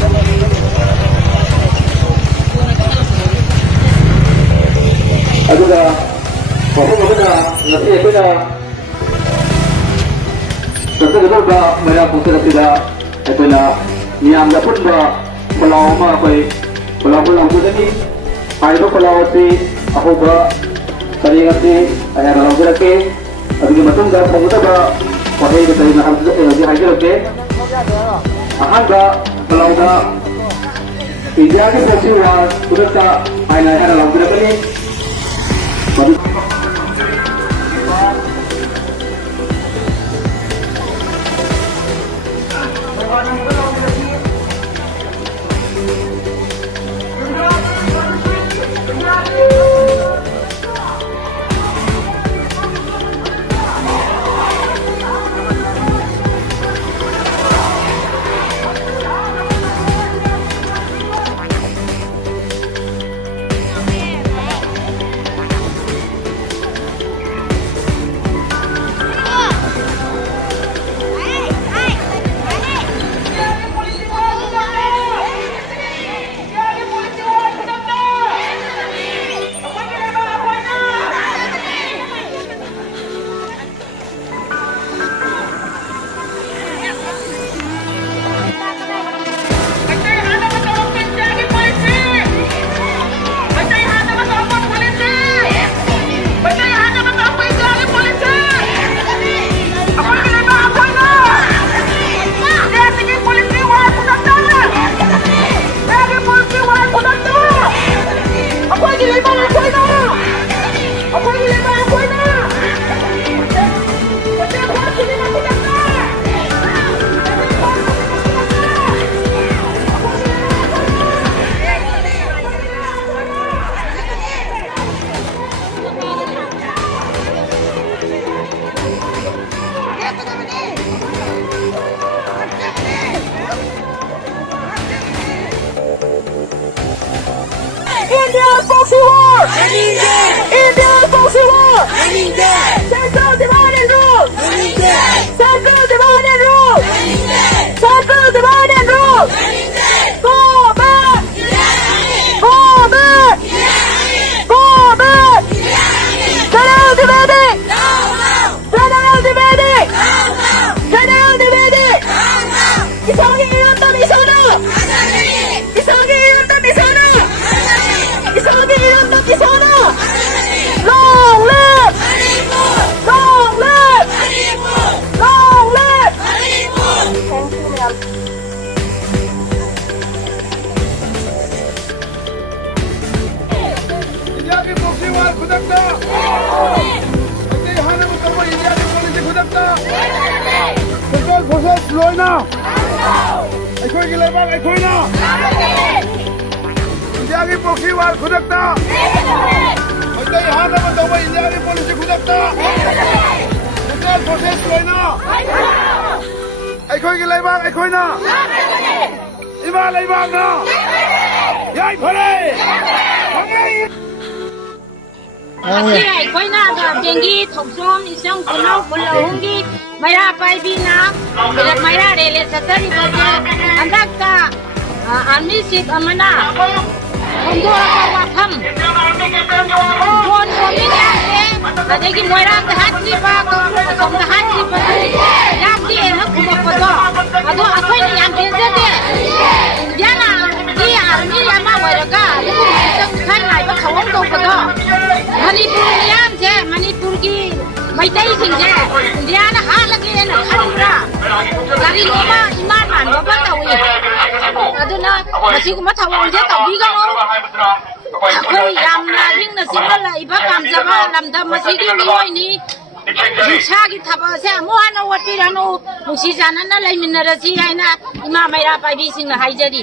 ꯇꯧꯕꯤꯌꯨ ꯑꯗꯨꯒ ꯃꯐꯝ ꯑꯃꯗ ꯉꯁꯤ ꯑꯩꯈꯣꯏꯅ ꯆꯠꯆꯒꯗꯧꯔꯤꯕ ꯃꯩꯔꯥ ꯈꯣꯡꯆꯠ ꯑꯁꯤꯗ ꯑꯩꯈꯣꯏꯅ ꯃꯤꯌꯥꯝꯗ ꯑꯄꯨꯟꯕ ꯈꯣꯜꯂꯥꯎ ꯑꯃ ꯑꯩꯈꯣꯏ ꯈꯣꯜꯂꯥꯎ ꯂꯥꯎꯖꯒꯅꯤ ꯍꯥꯏꯔꯤꯕ ꯈꯣꯜꯂꯥꯎ ꯑꯁꯤ ꯑꯍꯧꯕ ꯄꯔꯦꯡ ꯑꯁꯤ ꯑꯩꯍꯥꯛꯅ ꯂꯥꯎꯖꯔꯛꯀꯦ ꯑꯗꯨꯒꯤ ꯃꯇꯨꯡꯗ ꯐꯪꯒꯗꯕ ꯋꯥꯍꯩ ꯀꯔꯤꯅ ꯍꯧꯖꯤꯛ ꯍꯥꯏꯖꯔꯛꯀꯦ ꯑꯍꯥꯟꯕ ꯈꯣꯜꯂꯥꯎꯗ इंडिया के पॉक्सी वार खुदता आयना है ना लौटने Indian Proxy War! Indian Proxy War! Central Divide and Rule! Central Divide and Rule! Central Divide and Rule! Go back! Go back! Go back! General Divide! General Divide! General Divide! Isang iyon isona! Isang iyon isona! Long live! Long live! Long live! Thank you, ma'am. India की proxy वार खुदकता ऐसे यहाँ ना मतलब India की policy खुदकता सरकार घोषणा लोना ऐकोई की लेबाग ऐकोई ना इंडिया की प्रॉक्सी वार खुदकता ऐसे यहाँ ना मतलब इंडिया की पॉलिसी खुदकता सरकार घोषणा लोना ऐकोई की लेबाग ऐकोई ना इमा लेबाग ना याई फले Kasi ay na jengi thoksom isang kuno kulahungi maya paibina bila maya rele satari baje andakta army ship amana kondo wakam kon koni ne adegi moira hatni ba ko som hatni ba yamdi ha kuma pado ado akhoi ni yam benze de yana di army yama waraga lugu isang khai nai ba khawang do pado Manipur niyan je Manipur ki maitai sing je India na halagi na khanra gari loma iman man ba tawi aduna masi kuma thawang je tawi ga no akhoi yam na ring na singala iba kam jaba lamda masi ki nioi ni Rusha ki thaba se mo ana wati rano musi jana na lai minna raji haina ima maira pai bi sing na haijari